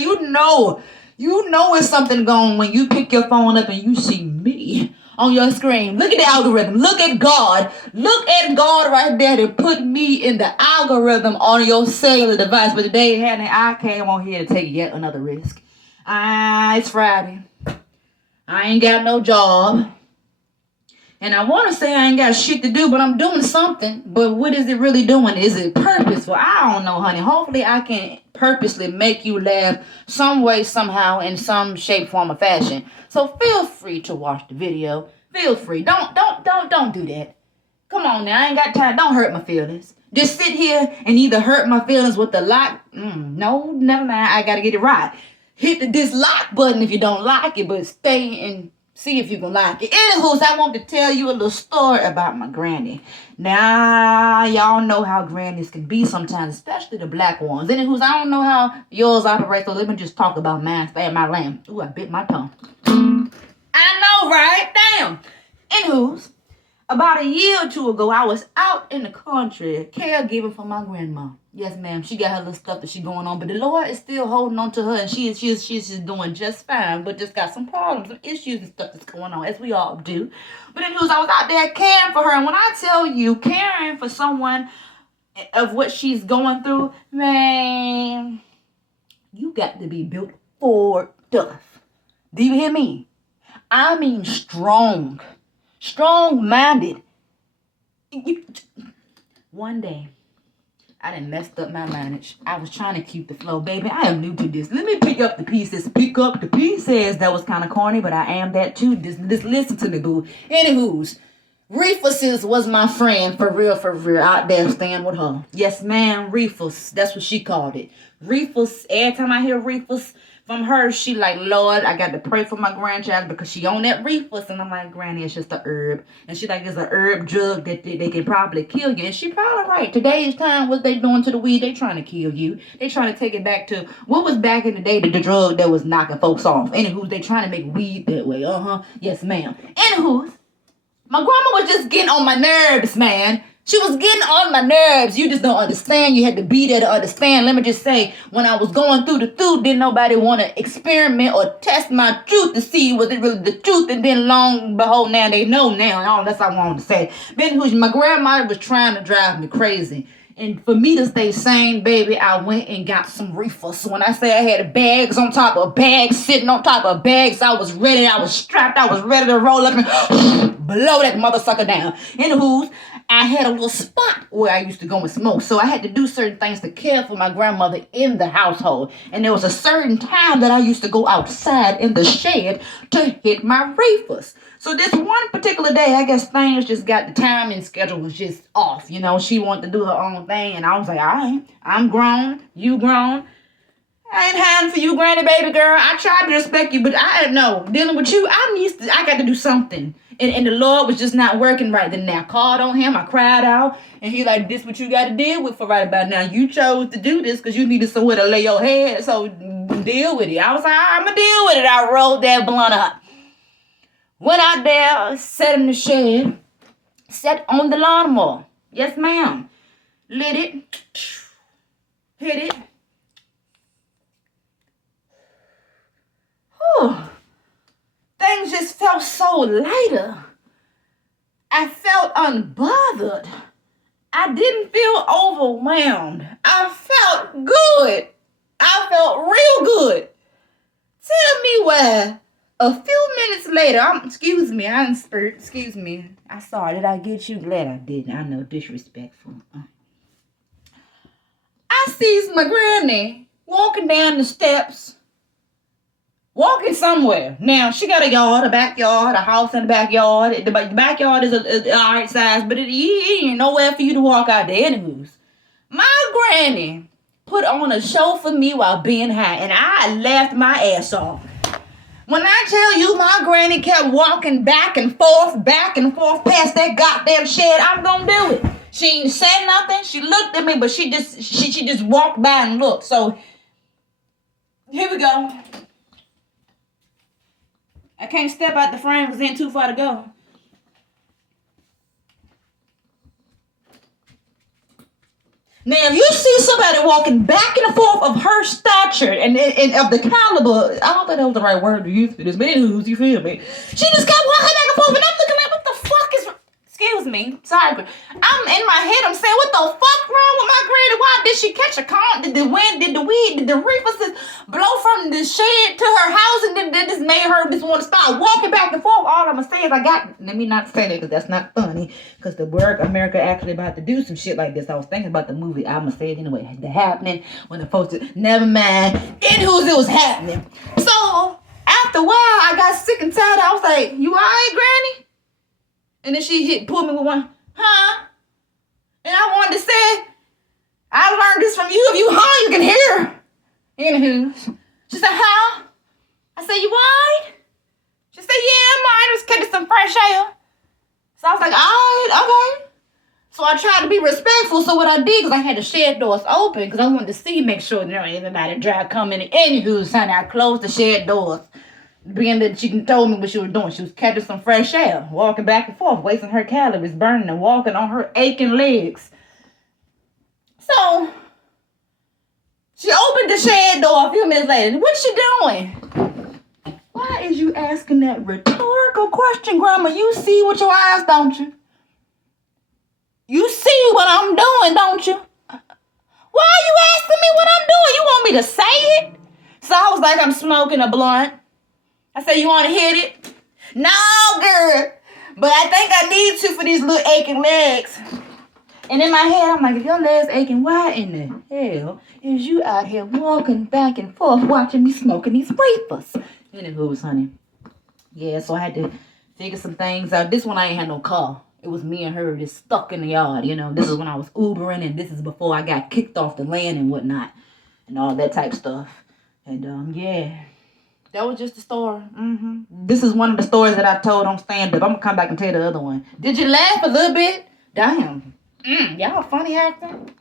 You know it's something going when you pick your phone up and you see me on your screen. Look at the algorithm. Look at God. Look at God right there to put me in the algorithm on your cellular device. But today, honey, I came on here to take yet another risk. It's Friday. I ain't got no job. And I want to say I ain't got shit to do, but I'm doing something. But what is it really doing? Is it purposeful? I don't know, honey. Hopefully I can purposely make you laugh some way, somehow, in some shape, form, or fashion. So feel free to watch the video. Feel free. Don't do that. Come on now. I ain't got time. Don't hurt my feelings. Just sit here and either hurt my feelings with the like. No, never mind. I got to get it right. Hit the dislike button if you don't like it, but stay and see if you can like it. Anywho, I want to tell you a little story about my granny. Now, y'all know how grannies can be sometimes, especially the black ones. Anywho, I don't know how yours operate, so let me just talk about mine. Spare my lamb. Ooh, I bit my tongue. I know, right? Damn. Anywho, about a year or two ago, I was out in the country caregiving for my grandma. Yes, ma'am. She got her little stuff that she going on, but the Lord is still holding on to her, and she's just doing just fine, but just got some problems, some issues and stuff that's going on, as we all do. But anyway, I was out there caring for her, and when I tell you, caring for someone of what she's going through, man, you got to be built for tough. Do you hear me? I mean strong. Strong-minded. One day, I done messed up my manage. I was trying to keep the flow. Baby, I am new to this. Let me pick up the pieces. Pick up the pieces. That was kind of corny, but I am that too. Just listen to me, boo. Anywho's, Reefuses was my friend, for real, out there staying with her. Yes, ma'am, Reefus. That's what she called it. Reefus. Every time I hear Reefus from her, she like, Lord, I got to pray for my grandchild because she on that Reefus. And I'm like, Granny, it's just a herb. And she like, it's a herb drug that they can probably kill you. And she probably right. Today's time, what they doing to the weed, they trying to kill you. They trying to take it back to, what was back in the day, the drug that was knocking folks off. Anywho, they trying to make weed that way. Yes, ma'am. Anywho, my grandma was just getting on my nerves, man. She was getting on my nerves. You just don't understand. You had to be there to understand. Let me just say, when I was going through the truth, didn't nobody want to experiment or test my truth to see was it really the truth. And then long behold, now they know now. Oh, that's what I wanted to say. Then my grandma was trying to drive me crazy. And for me to stay sane, baby, I went and got some reefers. When I say I had bags on top of bags, sitting on top of bags, I was ready. I was strapped. I was ready to roll up and blow that mother sucker down. Anywho, I had a little spot where I used to go and smoke. So I had to do certain things to care for my grandmother in the household. And there was a certain time that I used to go outside in the shed to hit my reefers. So this one particular day, I guess things just got, the timing schedule was just off. You know, she wanted to do her own thing. And I was like, all right, I'm grown. You grown. I ain't hiding for you, granny baby girl. I tried to respect you, but I don't know. Dealing with you, I got to do something. And the Lord was just not working right then. I called on him. I cried out. And he like, this what you got to deal with for right about now. You chose to do this because you needed somewhere to lay your head. So deal with it. I was like, I'm going to deal with it. I rolled that blunt up. Went out there, sat in the shed, sat on the lawnmower. Yes, ma'am. Lit it. Hit it. Whew. Things just felt so lighter. I felt unbothered. I didn't feel overwhelmed. I felt good. I felt real good. Tell me why. A few minutes later, excuse me, I saw, did I get you? Glad I didn't. I know, disrespectful. I sees my granny walking down the steps, walking somewhere. Now, she got a yard, a backyard, a house in the backyard. The backyard is a all right size, but it ain't nowhere for you to walk out there. Anyways, my granny put on a show for me while being high, and I laughed my ass off. When I tell you my granny kept walking back and forth past that goddamn shed, I'm gonna do it. She ain't said nothing. She looked at me, but she just walked by and looked. So here we go. I can't step out the frame because it ain't too far to go. Now, if you see somebody walking back and forth of her stature and of the caliber, I don't think that was the right word to use for this, but anywho, you feel me? She just kept walking back and forth, and I'm looking like, what the fuck is... Excuse me, sorry. I'm in my head, I'm saying, what the fuck wrong with my granny? Why did she catch a con? Did the wind, did the weed, did the reefers blow from the shed to her house and then this made her just want to start walking back and forth? All I'm going to say is let me not say that because that's not funny. Because the word America actually about to do some shit like this. I was thinking about the movie. I'm going to say it anyway. The happening when the folks, never mind. Anywho, it was happening. So, after a while, I got sick and tired. I was like, you all right, granny? And then she pulled me with one, huh? And I wanted to say, I learned this from you. If you hung, you can hear. Anywho, she said, huh? I said, you alright? She said, yeah, I'm alright. Just catching some fresh air. So I was like, alright, okay. So I tried to be respectful. So what I did, because I had the shed doors open, because I wanted to see, make sure everybody drive coming in. Anywho, son, I closed the shed doors. Being that she told me what she was doing. She was catching some fresh air, walking back and forth, wasting her calories, burning and walking on her aching legs. So, she opened the shed door a few minutes later. What's she doing? Why is you asking that rhetorical question, Grandma? You see with your eyes, don't you? You see what I'm doing, don't you? Why are you asking me what I'm doing? You want me to say it? So I was like, I'm smoking a blunt. I said, you want to hit it? No, girl. But I think I need to for these little aching legs. And in my head, I'm like, if your legs aching, why in the hell is you out here walking back and forth watching me smoking these reefers? Anywho, honey. Yeah, so I had to figure some things out. This one, I ain't had no car. It was me and her just stuck in the yard, you know. This is when I was Ubering, and this is before I got kicked off the land and whatnot. And all that type stuff. And, yeah. That was just the story. This is one of the stories that I told on stand-up. I'm going to come back and tell you the other one. Did you laugh a little bit? Damn. Y'all funny acting.